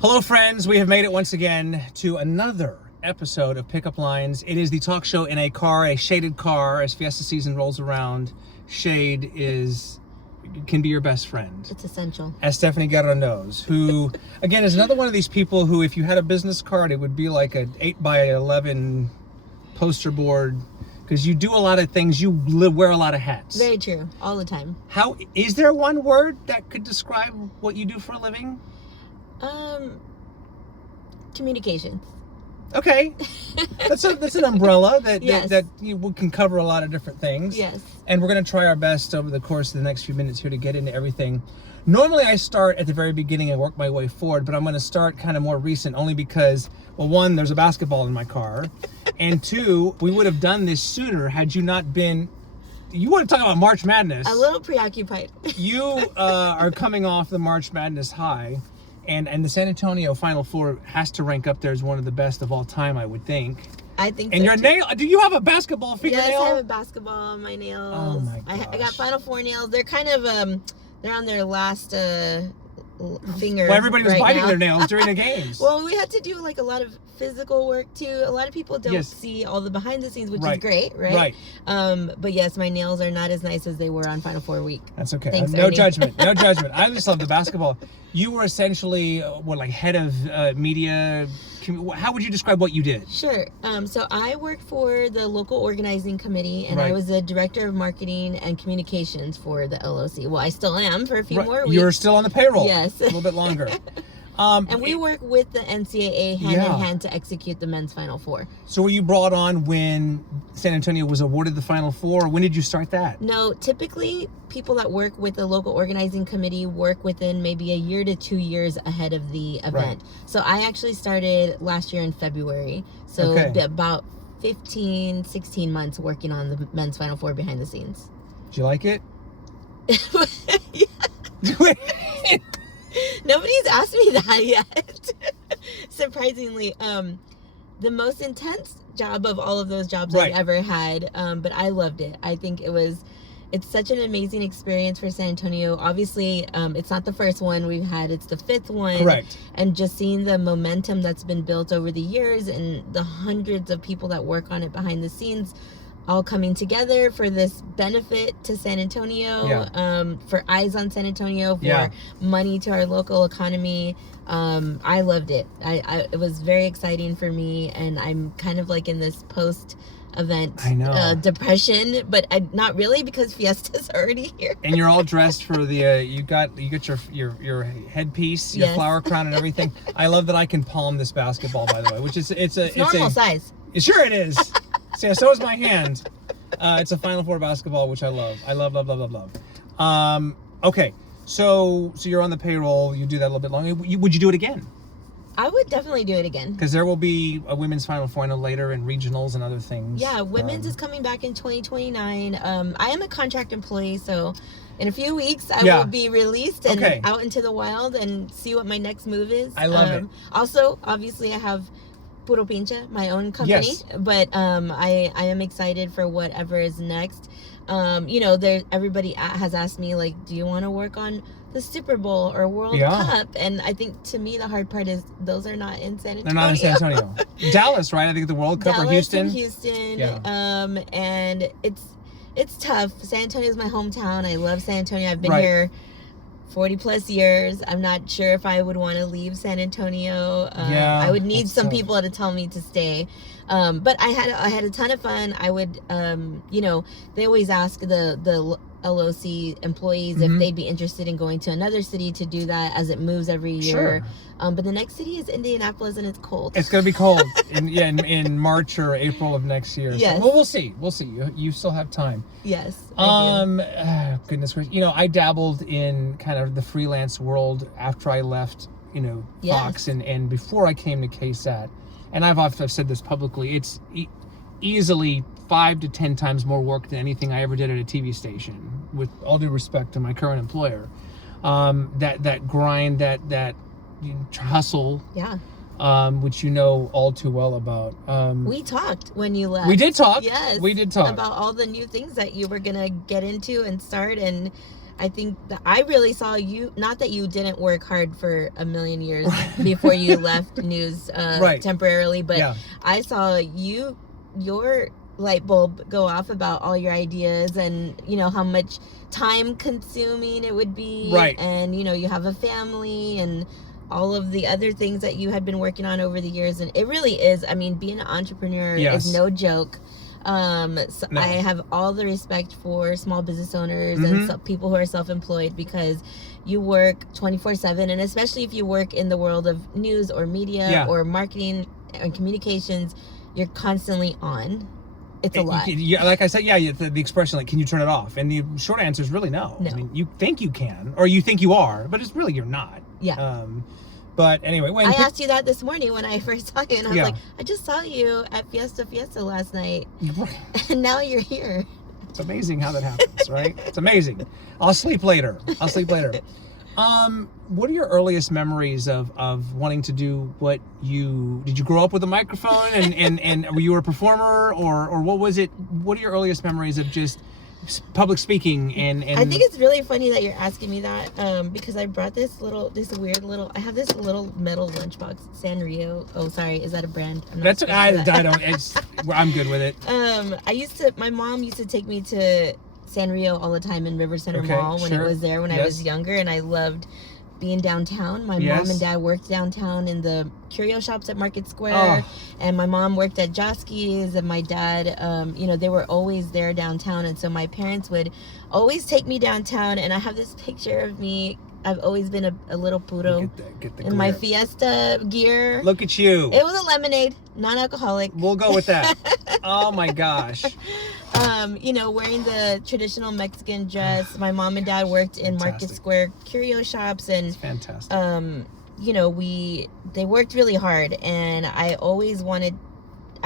Hello, friends. We have made it once again to another episode of Pickup Lines. It is the talk show in a car, a shaded car. As Fiesta season rolls around, shade can be your best friend. It's essential. As Stephanie Guerra knows, who, again, is another one of these people who, if you had a business card, it would be like an 8x11 poster board, because you do a lot of things. You wear a lot of hats. Very true. All the time. Is there one word that could describe what you do for a living? Communications. Okay, that's an umbrella that Yes. that can cover a lot of different things. Yes. And we're going to try our best over the course of the next few minutes here to get into everything. Normally I start at the very beginning and work my way forward, but I'm going to start kind of more recent, only because, well, one, there's a basketball in my car, and two, we would have done this sooner had you not been. You want to talk about March Madness? A little preoccupied. You are coming off the March Madness high. And the San Antonio Final Four has to rank up there as one of the best of all time, I would think. I think and so your too. nail, do you have a basketball fingernail? Yes, I have a basketball on my nails. Oh my gosh. I got Final Four nails. They're kind of, they're on their last finger. Well, everybody was right biting now. their nails during the games. Well, we had to do like a lot of physical work too. A lot of people don't Yes. see all the behind the scenes, which Right. is great, right? Right. But yes, my nails are not as nice as they were on Final Four week. That's okay. Thanks, No Ernie. judgment. No judgment. I just love the basketball. You were essentially, like head of media. How would you describe what you did? Sure. So I worked for the local organizing committee, and Right. I was the director of marketing and communications for the LOC. Well, I still am for a few Right. more weeks. You're still on the payroll. Yes. A little bit longer. And we work with the NCAA hand Yeah. in hand to execute the men's Final Four. So were you brought on when San Antonio was awarded the Final Four? When did you start that? No, typically people that work with the local organizing committee work within maybe a year to 2 years ahead of the event. Right. So I actually started last year in February. So Okay. about 15, 16 months working on the men's Final Four behind the scenes. Did you like it? Nobody's asked me that yet. Surprisingly, the most intense job of all of those jobs Right. I've ever had, but I loved it. I think it's such an amazing experience for San Antonio. Obviously, it's not the first one we've had, it's the fifth one. Correct. And just seeing the momentum that's been built over the years and the hundreds of people that work on it behind the scenes, all coming together for this benefit to San Antonio, for eyes on San Antonio, for money to our local economy. I loved it. It was very exciting for me, and I'm kind of like in this post-event depression, but not really, because Fiesta's already here. And you're all dressed for the you got your headpiece, your flower crown, and everything. I love that I can palm this basketball, by the way, which is it's normal size. Sure it is. So is my hand. It's a Final Four basketball, which I love. I love. Okay, so you're on the payroll. You do that a little bit longer. Would you do it again? I would definitely do it again. Because there will be a women's Final Four later, and regionals and other things. Yeah, women's is coming back in 2029. I am a contract employee, so in a few weeks I will be released and out into the wild and see what my next move is. I love it. Also, obviously, I have Puro Pincha, my own company, but I am excited for whatever is next. Everybody has asked me, like, do you want to work on the Super Bowl or World Cup? And I think, to me, the hard part is those are not in San Antonio. They're not in San Antonio. Dallas, right? I think the World Cup, or Houston. Houston. And it's tough. San Antonio is my hometown. I love San Antonio. I've been here 40 plus years. I'm not sure if I would want to leave San Antonio. I would need some people to tell me to stay. But I had a ton of fun. I would, they always ask the LOC employees if they'd be interested in going to another city to do that, as it moves every year. Sure. But the next city is Indianapolis, and it's cold. It's going to be cold in March or April of next year. Yes. So, well, we'll see. You still have time. Yes. Goodness gracious. I dabbled in kind of the freelance world after I left, Fox and before I came to KSAT. And I've said this publicly. It's easily 5 to 10 times more work than anything I ever did at a TV station, with all due respect to my current employer. That grind, that hustle, which you know all too well about. We talked when you left. We did talk. Yes. We did talk about all the new things that you were going to get into and start, and I think that I really saw you, not that you didn't work hard for a million years before you left news temporarily, but I saw your light bulb go off about all your ideas and, you know, how much time consuming it would be. And, you know, you have a family and all of the other things that you had been working on over the years. And it really is, I mean, being an entrepreneur is no joke. So I have all the respect for small business owners and people who are self-employed, because you work 24/7, and especially if you work in the world of news or media or marketing and communications, you're constantly on. It's a lot. Like I said, the expression, like, can you turn it off? And the short answer is really no. I mean, you think you can, or you think you are, but it's really, you're not. But anyway, I asked you that this morning when I first saw you, and I was like, I just saw you at Fiesta last night, and now you're here. It's amazing how that happens, right? It's amazing. I'll sleep later. What are your earliest memories of wanting to do what did you grow up with a microphone and were you a performer, or what was it? What are your earliest memories of just public speaking and I think it's really funny that you're asking me that, because I brought I have this little metal lunchbox, Sanrio. Oh, sorry, is that a brand? I'm good with it. My mom used to take me to Sanrio all the time in River Center Mall when it was there when I was younger, and I loved being downtown. My mom and dad worked downtown in the curio shops at Market Square, and my mom worked at Joski's, and my dad, you know, they were always there downtown, and so my parents would always take me downtown, and I have this picture of me. I've always been a little puro in my Fiesta gear. Look at you. It was a lemonade, non-alcoholic. We'll go with that. Oh my gosh. You know, wearing the traditional Mexican dress. My mom and dad worked in Market Square curio shops, and it's fantastic. You know, they worked really hard, and I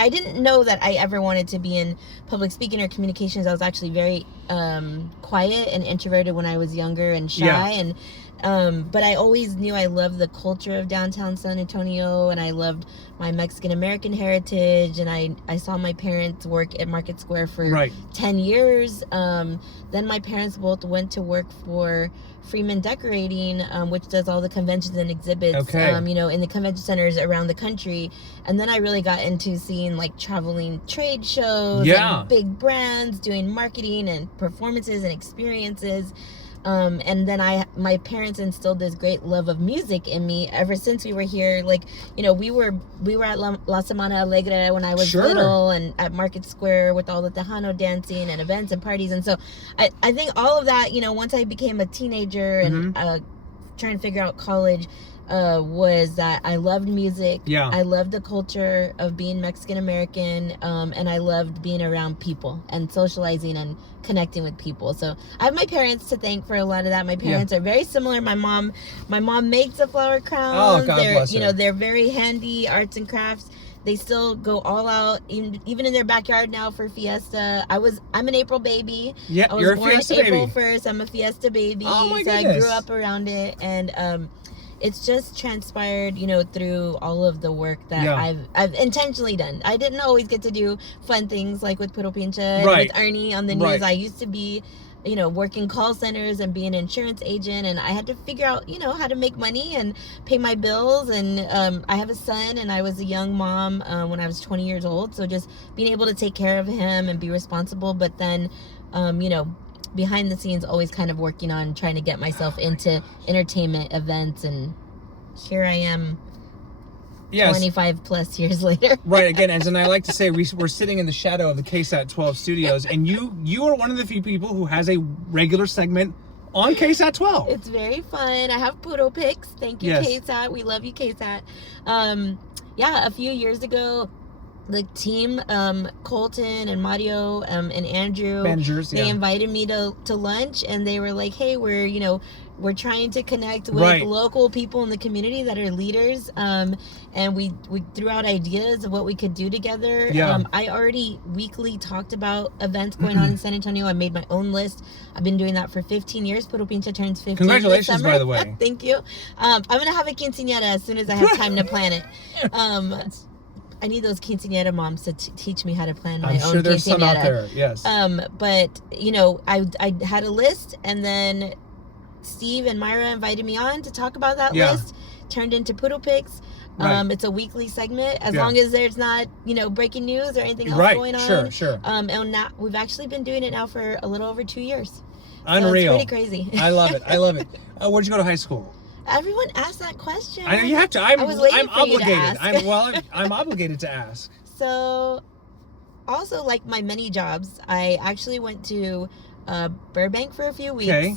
didn't know that I ever wanted to be in public speaking or communications. I was actually very quiet and introverted when I was younger and shy, and but I always knew I loved the culture of downtown San Antonio, and I loved my Mexican American heritage, and I saw my parents work at Market Square for 10 years. Then my parents both went to work for Freeman Decorating, which does all the conventions and exhibits, you know, in the convention centers around the country. And then I really got into seeing like traveling trade shows and big brands doing marketing and performances and experiences. And then my parents instilled this great love of music in me ever since we were here. Like, you know, we were at La Semana Alegre when I was little, and at Market Square with all the Tejano dancing and events and parties. And so I think all of that, you know, once I became a teenager and trying to figure out college, was that I loved music. I loved the culture of being Mexican American, and I loved being around people and socializing and connecting with people. So I have my parents to thank for a lot of that. My parents are very similar. My mom makes a flower crown. Oh, God bless her. You know, they're very handy arts and crafts. They still go all out, even in their backyard now for Fiesta. I'm an April baby. Yeah, I was born April 1st. I'm a Fiesta baby. Oh my goodness. I grew up around it, and it's just transpired, you know, through all of the work that I've intentionally done. I didn't always get to do fun things like with Puro Pinche and with Arnie on the news. I used to be, you know, working call centers and being an insurance agent, and I had to figure out, you know, how to make money and pay my bills. And I have a son, and I was a young mom when I was 20 years old. So just being able to take care of him and be responsible, but then, you know, behind the scenes always kind of working on trying to get myself into entertainment events, and here I am 25 plus years later. Again, as and I like to say, we're sitting in the shadow of the KSAT12 studios, and you are one of the few people who has a regular segment on KSAT12. It's very fun. I have Puro Pics. Thank you, KSAT. We love you, KSAT. A few years ago, the team, Colton and Mario and Andrew, they invited me to lunch, and they were like, hey, we're trying to connect with local people in the community that are leaders, and we threw out ideas of what we could do together. I already weekly talked about events going on in San Antonio. I made my own list. I've been doing that for 15 years. Puro Pinche turns 15. Congratulations, by the way. Thank you. I'm gonna have a quinceañera as soon as I have time to plan it. I need those quinceañera moms to teach me how to plan my own quinceañera. I'm sure there's some out there, yes. But, you know, I had a list, and then Steve and Myra invited me on to talk about that Yeah. list. Turned into Poodle Picks. Right. It's a weekly segment, as Yeah. long as there's not, breaking news or anything else going on. Sure. And now we've actually been doing it now for a little over 2 years. Unreal. So it's pretty crazy. I love it. Where'd you go to high school? Everyone asks that question. I know you have to. I was waiting I'm for you to obligated. ask. I'm obligated to ask. So, also, like my many jobs, I actually went to Burbank for a few weeks. Okay.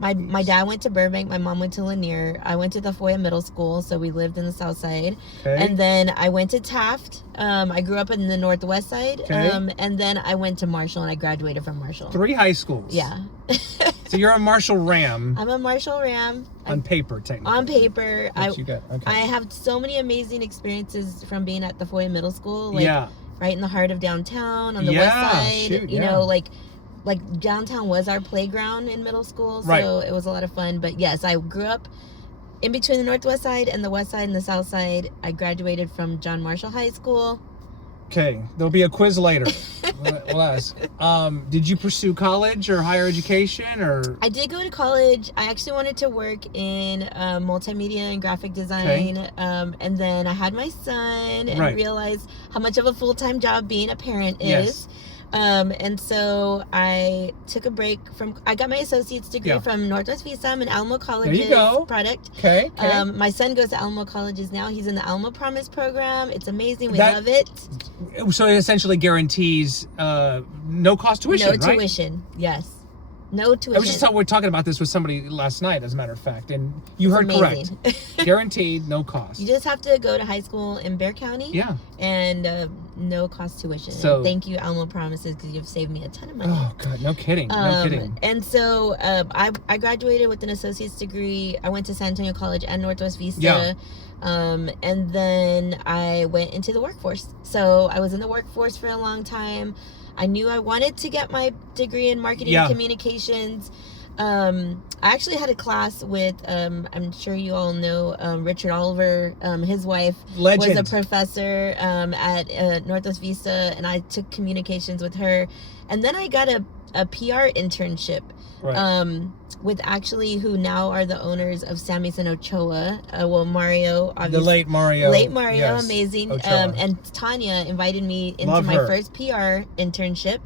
My dad went to Burbank. My mom went to Lanier. I went to the Foya Middle School, so we lived in the South Side. Okay. And then I went to Taft. I grew up in the Northwest Side. Okay. And then I went to Marshall, and I graduated from Marshall. 3 high schools. Yeah. So you're a Marshall Ram. I'm a Marshall Ram. On paper, technically. On paper. You got. Okay. I have so many amazing experiences from being at the Foya Middle School. Yeah. Right in the heart of downtown on the west side. Shoot, you know, like downtown was our playground in middle school, so it was a lot of fun. But yes, I grew up in between the Northwest Side and the West Side and the South Side. I graduated from John Marshall High School. Okay, there'll be a quiz later. We'll ask. Did you pursue college or higher education, or? I did go to college. I actually wanted to work in multimedia and graphic design. Okay. And then I had my son and realized how much of a full-time job being a parent is. Yes. And so I took a break I got my associate's degree from Northwest Vista. I'm an Alamo College's product. Okay. My son goes to Alamo Colleges now. He's in the Alamo Promise program. It's amazing. We love it. So it essentially guarantees no cost tuition, right? No tuition, yes. No tuition. I was just we're talking about this with somebody last night, as a matter of fact, and you heard correct. Guaranteed, no cost. You just have to go to high school in Bexar County. Yeah. And no cost tuition. So and thank you, Alamo Promises, because you've saved me a ton of money. Oh God, no kidding, no kidding. And so I graduated with an associate's degree. I went to San Antonio College and Northwest Vista. Yeah. And then I went into the workforce. So I was in the workforce for a long time. I knew I wanted to get my degree in marketing and communications. I actually had a class with, I'm sure you all know, Richard Oliver. His wife was a professor at Northwest Vista, and I took communications with her. And then I got a PR internship with actually who now are the owners of Sammy's and Ochoa. Mario, obviously. The late Mario. Yes. Amazing. And Tanya invited me into my first PR internship.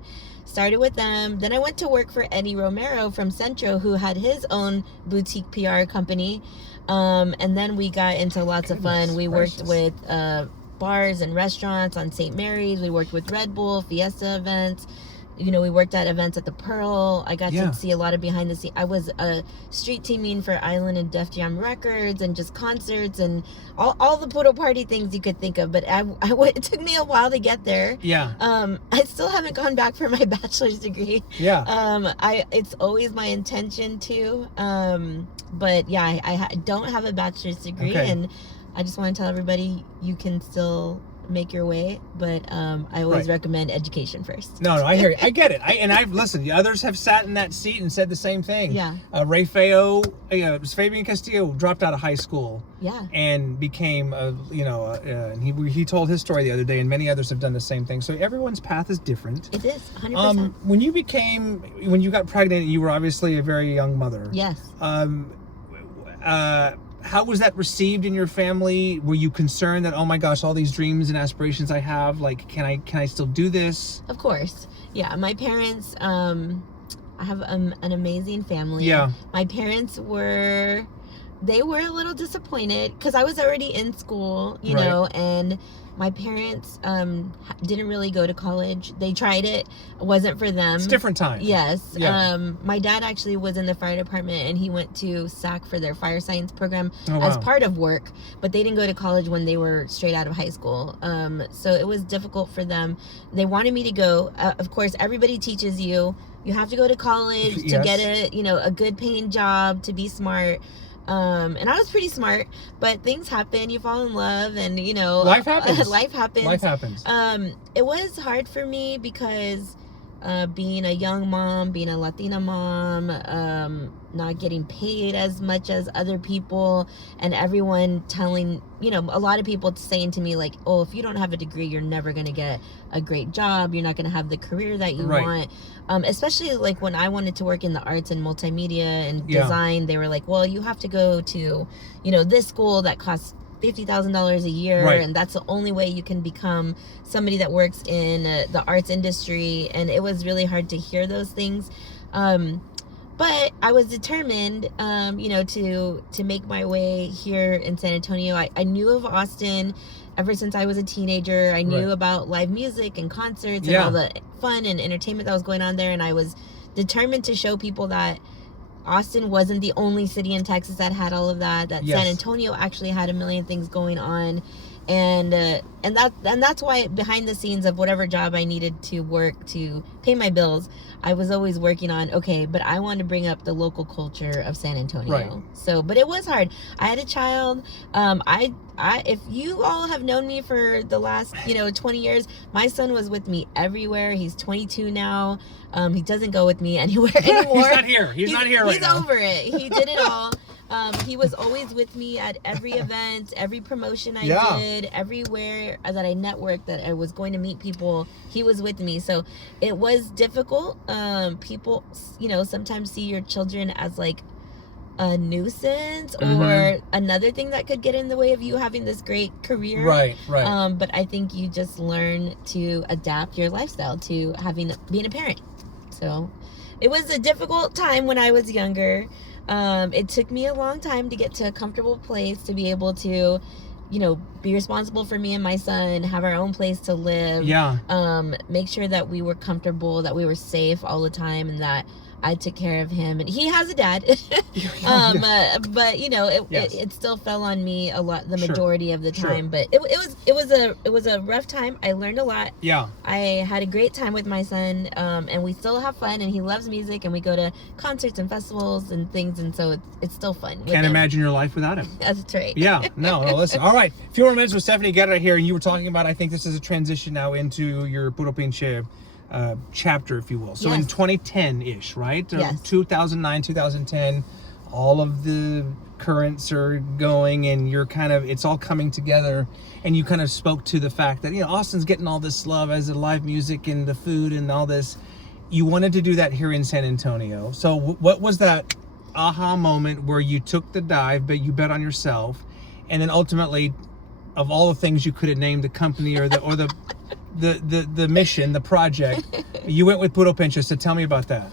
Started with them. Then I went to work for Eddie Romero from Centro, who had his own boutique PR company. And then we got into lots of fun. We worked with bars and restaurants on St. Mary's. We worked with Red Bull, Fiesta events. You know, we worked at events at the Pearl. I got to see a lot of behind the scenes. I was street teaming for Island and Def Jam Records and just concerts and all the Poodle Party things you could think of. But it took me a while to get there. Yeah. I still haven't gone back for my bachelor's degree. Yeah. It's always my intention to. But yeah, I don't have a bachelor's degree, and I just want to tell everybody you can still make your way, but I always recommend education first. No, I hear you. I get it. I've listened. Others have sat in that seat and said the same thing. Yeah. Ray Feo, Fabian Castillo dropped out of high school. Yeah. And became and he told his story the other day, and many others have done the same thing. So everyone's path is different. It is 100%. When you got pregnant, you were obviously a very young mother. Yes. How was that received in your family? Were you concerned that, oh my gosh, all these dreams and aspirations I have, like, can I still do this? Of course. Yeah. My parents, I have an amazing family. Yeah. My parents were a little disappointed because I was already in school, you know, and my parents didn't really go to college. They tried it. It wasn't for them. It's a different time. Yes. Yeah. My dad actually was in the fire department, and he went to SAC for their fire science program wow. as part of work, but they didn't go to college when they were straight out of high school. So it was difficult for them. They wanted me to go. Of course, everybody teaches you have to go to college to get a good paying job, to be smart. And I was pretty smart, but things happen. You fall in love, and life happens. Life happens. Life happens. It was hard for me because being a young mom, being a Latina mom, not getting paid as much as other people, and everyone telling, you know, a lot of people saying to me like, oh, if you don't have a degree, you're never going to get a great job. You're not going to have the career that you want. Especially like when I wanted to work in the arts and multimedia and design, they were like, well, you have to go to, you know, this school that costs $50,000 a year, and that's the only way you can become somebody that works in the arts industry. And it was really hard to hear those things, but I was determined, you know, to make my way here in San Antonio. I knew of Austin ever since I was a teenager. I knew about live music and concerts and all the fun and entertainment that was going on there, and I was determined to show people that Austin wasn't the only city in Texas that had all of that. San Antonio actually had a million things going on, and that's why behind the scenes of whatever job I needed to work to pay my bills, I was always working on, okay, but I want to bring up the local culture of San Antonio. So, but it was hard. I had a child. If you all have known me for the last, 20 years, my son was with me everywhere. He's 22 now. He doesn't go with me anywhere anymore. He's not here. He's not here right now. He's over it. He did it all. He was always with me at every event, every promotion I did, everywhere that I networked, that I was going to meet people, he was with me. So it was difficult. People, sometimes see your children as like a nuisance or another thing that could get in the way of you having this great career. Right. But I think you just learn to adapt your lifestyle to being a parent. So it was a difficult time when I was younger. It took me a long time to get to a comfortable place to be able to, be responsible for me and my son, have our own place to live. Make sure that we were comfortable, that we were safe all the time, and that I took care of him. And he has a dad. But it still fell on me a lot, the majority of the time. But it was a rough time. I learned a lot. I had a great time with my son, and we still have fun, and he loves music, and we go to concerts and festivals and things, and so it's still fun. Can't imagine your life without him. That's right. No, listen. All right. A few more minutes with Stephanie Guerra here, and you were talking about, I think this is a transition now into your Puro Pinche chapter, if you will. So in 2010-ish, right? 2009, 2010, all of the currents are going, and you're it's all coming together, and you kind of spoke to the fact that, Austin's getting all this love as the live music and the food and all this. You wanted to do that here in San Antonio. So what was that aha moment where you took the dive, but you bet on yourself, and then ultimately, of all the things you could have named the company or the mission, the project, you went with Puro Pinche. So tell me about that.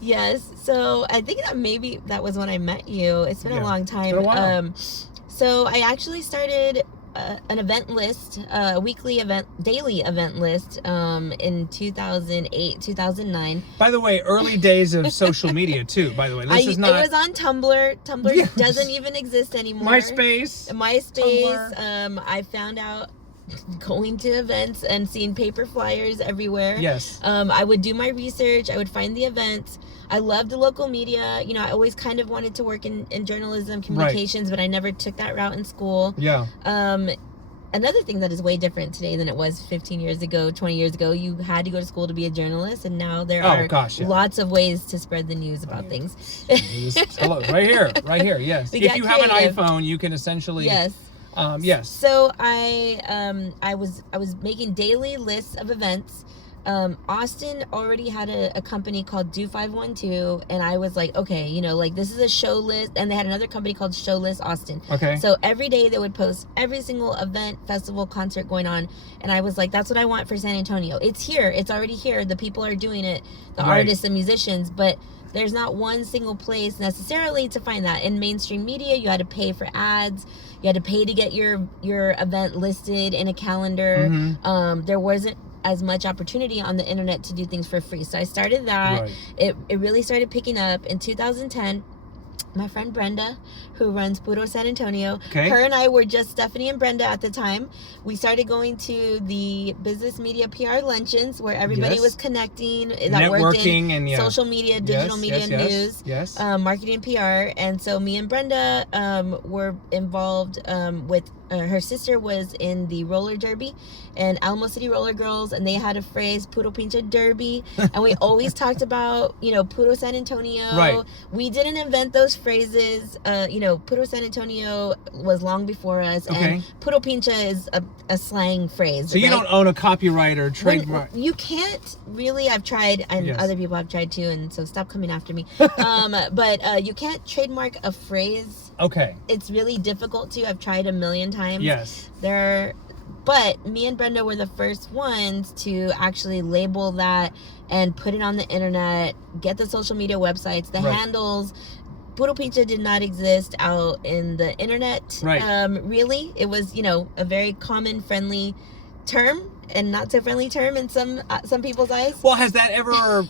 Yes. So I think that maybe that was when I met you. It's been a long time. It's been a while. So I actually started an event list, a weekly daily event list, in 2008, 2009. By the way, early days of social media too, by the way. It was on Tumblr. Tumblr doesn't even exist anymore. MySpace. Tumblr. I found out going to events and seeing paper flyers everywhere. I would do my research. I would find the events. I loved the local media. I always kind of wanted to work in journalism, communications, but I never took that route in school. Another thing that is way different today than it was 15 years ago, 20 years ago, you had to go to school to be a journalist, and now there are lots of ways to spread the news about things. Hello, right here, yes. If you have an iPhone, you can essentially... Yes. So I was making daily lists of events. Austin already had a company called Do 512, and I was like, okay, this is a show list, and they had another company called Show List Austin. So every day they would post every single event, festival, concert going on, and I was like, that's what I want for San Antonio. It's here. It's already here. The people are doing it, the artists and musicians, but there's not one single place necessarily to find that. In mainstream media, you had to pay for ads. You had to pay to get your event listed in a calendar. There wasn't as much opportunity on the internet to do things for free. So I started that. It really started picking up in 2010. my friend Brenda, who runs Puro San Antonio. Okay. Her and I were just Stephanie and Brenda at the time. We started going to the business media PR luncheons where everybody was connecting. That worked in and social media, digital media, news, marketing and PR. And so me and Brenda were involved with her sister was in the roller derby and Alamo City Roller Girls, and they had a phrase, Puro Pinche Derby. And we always talked about, you know, Puro San Antonio. Right. We didn't invent those phrases. You know, Puro San Antonio was long before us. Okay. And Puro Pinche is a slang phrase. So you don't own a copyright or trademark? You can't really. I've tried, and other people have tried too, and so stop coming after me. But you can't trademark a phrase. Okay. It's really difficult to. I've tried a million times. Yes. But me and Brenda were the first ones to actually label that and put it on the internet, get the social media websites, the handles. Puro Pinche did not exist out in the internet. Right. Really. It was, you know, a very common, friendly term and not so friendly term in some people's eyes. Well, has that ever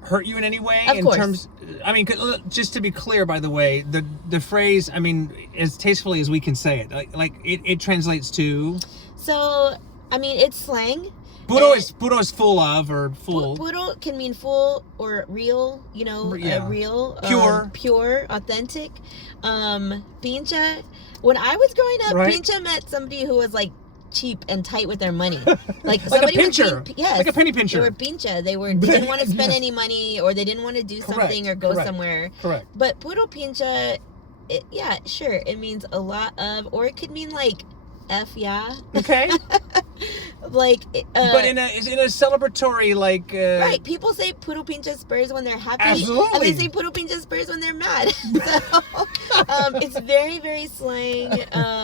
hurt you in any way? Of course. Terms, I mean, just to be clear, by the way, the phrase, I mean, as tastefully as we can say it, like it translates to. So, I mean, it's slang. Puro is full of, or full. Puro can mean full or real, you know, real, pure, authentic. Pincha, when I was growing up, pincha meant somebody who was like cheap and tight with their money, like somebody a pincher, like a penny pincher. They were pincha. They didn't want to spend any money, or they didn't want to do something or go somewhere. Correct. But puro pincha, sure, it means a lot of, or it could mean like Okay. Like, but in a celebratory, like, right, people say Puro Pinche Spurs when they're happy. Absolutely. And they say Puro Pinche Spurs when they're mad. So it's very, very slang.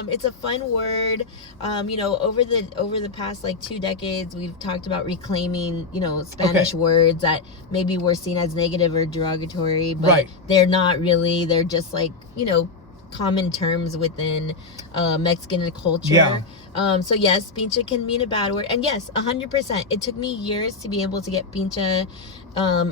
It's a fun word. You know, over the past like 2 decades, we've talked about reclaiming, you know, Spanish words that maybe were seen as negative or derogatory, but they're not really. They're just like, you know, common terms within Mexican culture. Yeah. So yes, pinche can mean a bad word, and yes, 100%. It took me years to be able to get pinche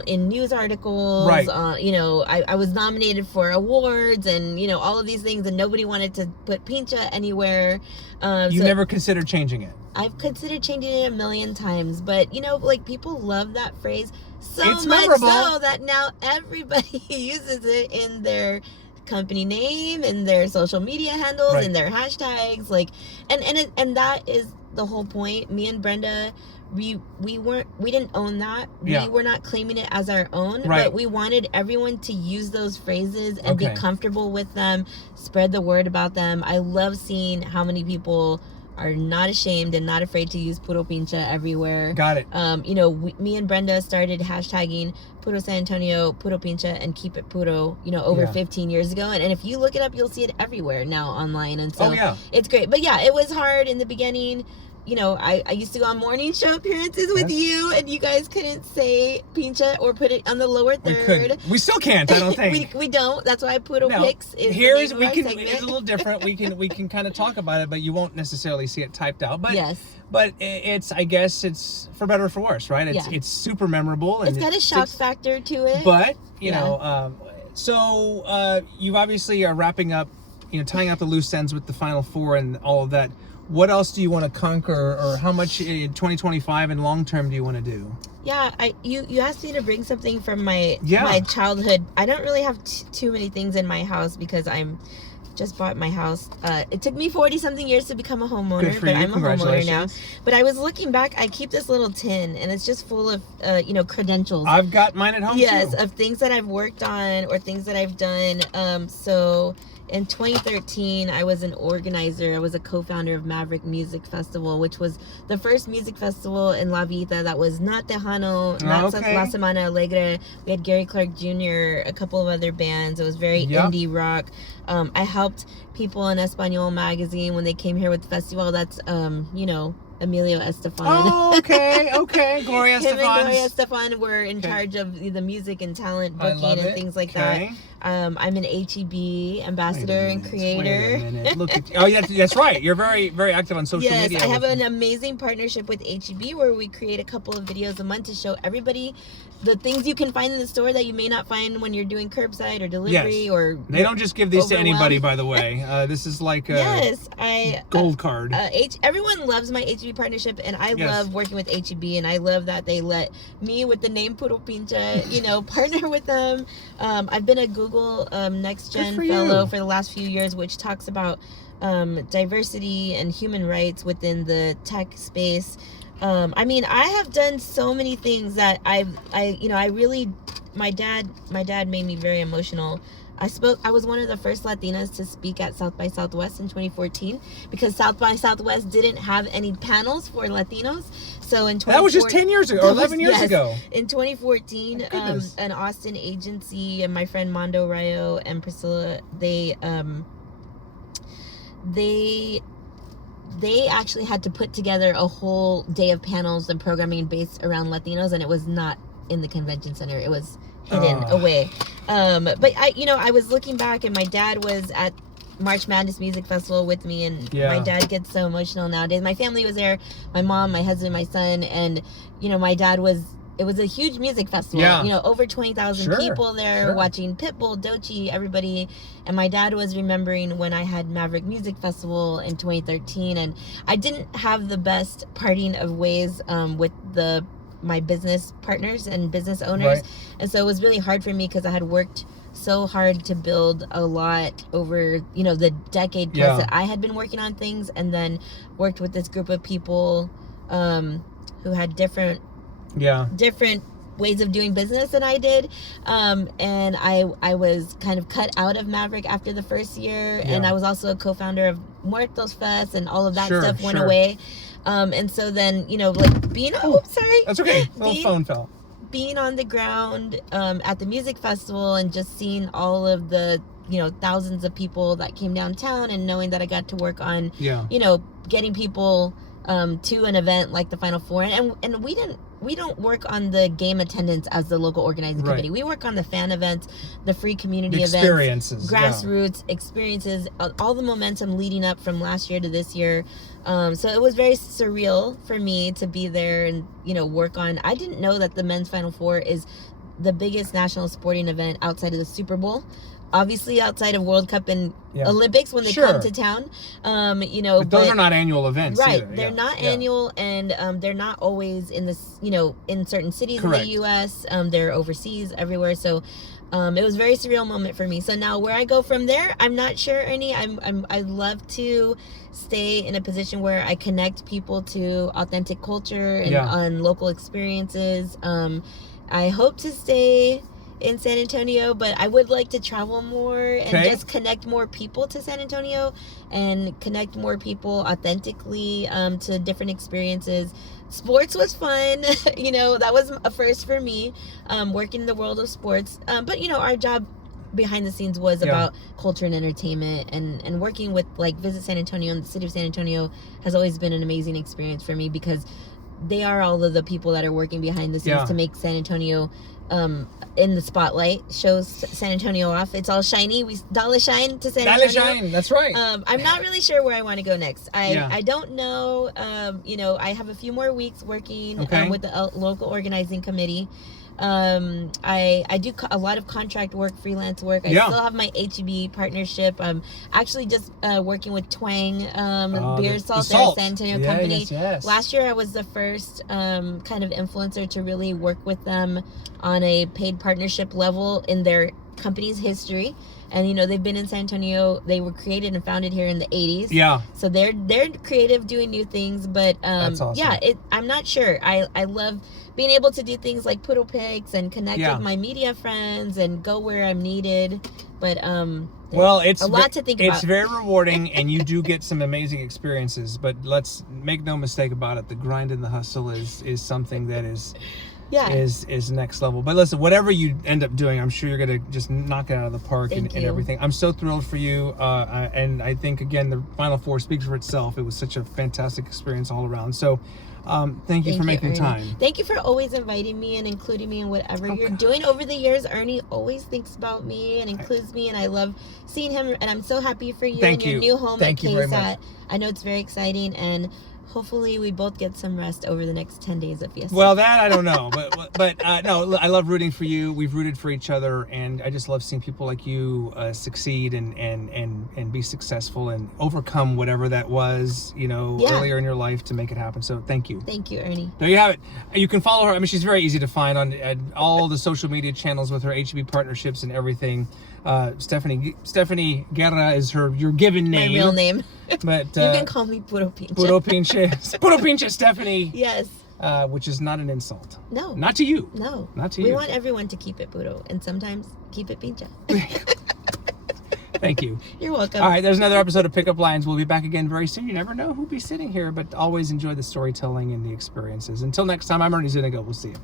in news articles. Right. You know, I was nominated for awards and, you know, all of these things, and nobody wanted to put pinche anywhere. You never considered changing it? I've considered changing it a million times, but, you know, like, people love that phrase so it's much memorable. So that now everybody uses it in their company name, and their social media handles, and their hashtags, like, and that is the whole point. Me and Brenda, we didn't own that. We were not claiming it as our own, but we wanted everyone to use those phrases and be comfortable with them, spread the word about them. I love seeing how many people are not ashamed and not afraid to use Puro Pinche everywhere. Got it. You know, me and Brenda started hashtagging Puro San Antonio, Puro Pinche, and Keep It Puro, you know, over 15 years ago. And if you look it up, you'll see it everywhere now online. And so it's great. But yeah, it was hard in the beginning. You know, I used to go on morning show appearances with you, and you guys couldn't say pinche or put it on the lower third. We still can't, I don't think. we don't. That's why Puro Picks is it's a little different. We can kind of talk about it, but you won't necessarily see it typed out. But but it's, I guess it's for better or for worse, right? It's super memorable, and it's got a shock factor to it. But you know, so you obviously are wrapping up, you know, tying up the loose ends with the Final Four and all of that. What else do you want to conquer, or how much in 2025 and long term do you want to do? Yeah, you asked me to bring something from my childhood. I don't really have too many things in my house because I'm just bought my house. It took me 40 something years to become a homeowner, but I'm a homeowner now. But I was looking back, I keep this little tin, and it's just full of you know, credentials. I've got mine at home too. Yes, of things that I've worked on or things that I've done. So in 2013, I was an organizer. I was a co-founder of Maverick Music Festival, which was the first music festival in La Vita that was not Tejano, not La Semana Alegre. We had Gary Clark Jr., a couple of other bands. It was very indie rock. I helped people in Espanol magazine when they came here with the festival. That's, you know, Emilio Estefan. Oh, okay. Gloria Estefan. Him and Gloria Estefan were in charge of the music and talent booking and things like that. I'm an H-E-B ambassador and creator. Wait a minute. Look at oh yeah, that's right. You're very, very active on social media. Yes, I have an amazing partnership with H-E-B where we create a couple of videos a month to show everybody the things you can find in the store that you may not find when you're doing curbside or delivery or they don't just give these to anybody, by the way. This is like a gold card. Everyone loves my H-E-B partnership, and I love working with H-E-B, and I love that they let me with the name Puro Pinche, you know, partner with them. I've been a Google Next Gen Fellow for the last few years, which talks about diversity and human rights within the tech space. I mean, I have done so many things that I really, my dad made me very emotional. I was one of the first Latinas to speak at South by Southwest in 2014 because South by Southwest didn't have any panels for Latinos. So in that was just 10 years ago or 11 years ago. In 2014, an Austin agency and my friend Mondo Rayo and Priscilla, they actually had to put together a whole day of panels and programming based around Latinos, and it was not in the convention center. It was hidden away. But I was looking back, and my dad was at March Madness Music Festival with me, and my dad gets so emotional nowadays. My family was there, my mom, my husband, my son, and my dad was. It was a huge music festival. Over 20,000 people there watching Pitbull, Doechii, everybody. And my dad was remembering when I had Maverick Music Festival in 2013, and I didn't have the best parting of ways with my business partners and business owners. And so it was really hard for me because I had worked so hard to build a lot over the decade plus that I had been working on things, and then worked with this group of people who had different ways of doing business than I did, and I was kind of cut out of Maverick after the first year, and I was also a co-founder of Muertos Fest, and all of that stuff went away, and so then being that's okay, little phone fell. Being on the ground at the music festival and just seeing all of the thousands of people that came downtown, and knowing that I got to work on getting people to an event like the Final Four, and we don't work on the game attendance as the local organizing committee. We work on the fan events, the free community events, grassroots experiences, all the momentum leading up from last year to this year. So it was very surreal for me to be there and work on. I didn't know that the men's Final Four is the biggest national sporting event outside of the Super Bowl. Obviously outside of World Cup and Olympics when they come to town, but those are not annual events, right? Either. They're not annual, and they're not always in this, in certain cities in the U.S. They're overseas, everywhere. So, it was a very surreal moment for me. So now where I go from there, I'm not sure, Ernie. I love to stay in a position where I connect people to authentic culture and on local experiences. I hope to stay in San Antonio, but I would like to travel more and just connect more people to San Antonio and connect more people authentically to different experiences. Sports was fun. That was a first for me, working in the world of sports. But our job behind the scenes was about culture and entertainment, and working with Visit San Antonio and the city of San Antonio has always been an amazing experience for me, because they are all of the people that are working behind the scenes to make San Antonio in the spotlight, shows San Antonio off. It's all shiny. We dollar shine to San Antonio. Dollar shine, that's right. I'm not really sure where I want to go next. I don't know. I have a few more weeks working with the local organizing committee. I do a lot of contract work, freelance work. I still have my H-E-B partnership. I'm actually just working with Twang Beer Salt, their San Antonio company. Yes. Last year I was the first kind of influencer to really work with them on a paid partnership level in their company's history. And they've been in San Antonio. They were created and founded here in the 80s. Yeah. So they're creative, doing new things. But that's awesome. I'm not sure. I love being able to do things like Poodle Pics and connect with my media friends and go where I'm needed. But it's a lot to think about. It's very rewarding, and you do get some amazing experiences. But let's make no mistake about it: the grind and the hustle is something that is is next level. But listen, whatever you end up doing, I'm sure you're gonna just knock it out of the park and everything. I'm so thrilled for you, and I think again the Final Four speaks for itself. It was such a fantastic experience all around. So thank you for making time. Thank you for always inviting me and including me in whatever you're doing. Over the years, Ernie always thinks about me and includes me, and I love seeing him, and I'm so happy for you and your new home at KSAT. I know it's very exciting, and hopefully we both get some rest over the next 10 days of Fiesta. Well, that I don't know, but no, I love rooting for you. We've rooted for each other, and I just love seeing people like you succeed and be successful and overcome whatever that was, earlier in your life to make it happen. So thank you. Thank you, Ernie. There you have it. You can follow her. I mean, she's very easy to find on all the social media channels with her H-E-B partnerships and everything. Stephanie Guerra is your given name. My real name. But you can call me Puro Pinche. Puro Pinche Stephanie. Yes. Which is not an insult. No. Not to you. No. Not to you. We want everyone to keep it puro, and sometimes keep it pinche. Thank you. You're welcome. All right, there's another episode of Pickup Lines. We'll be back again very soon. You never know who'll be sitting here, but always enjoy the storytelling and the experiences. Until next time, I'm Ernie Zuniga. We'll see you.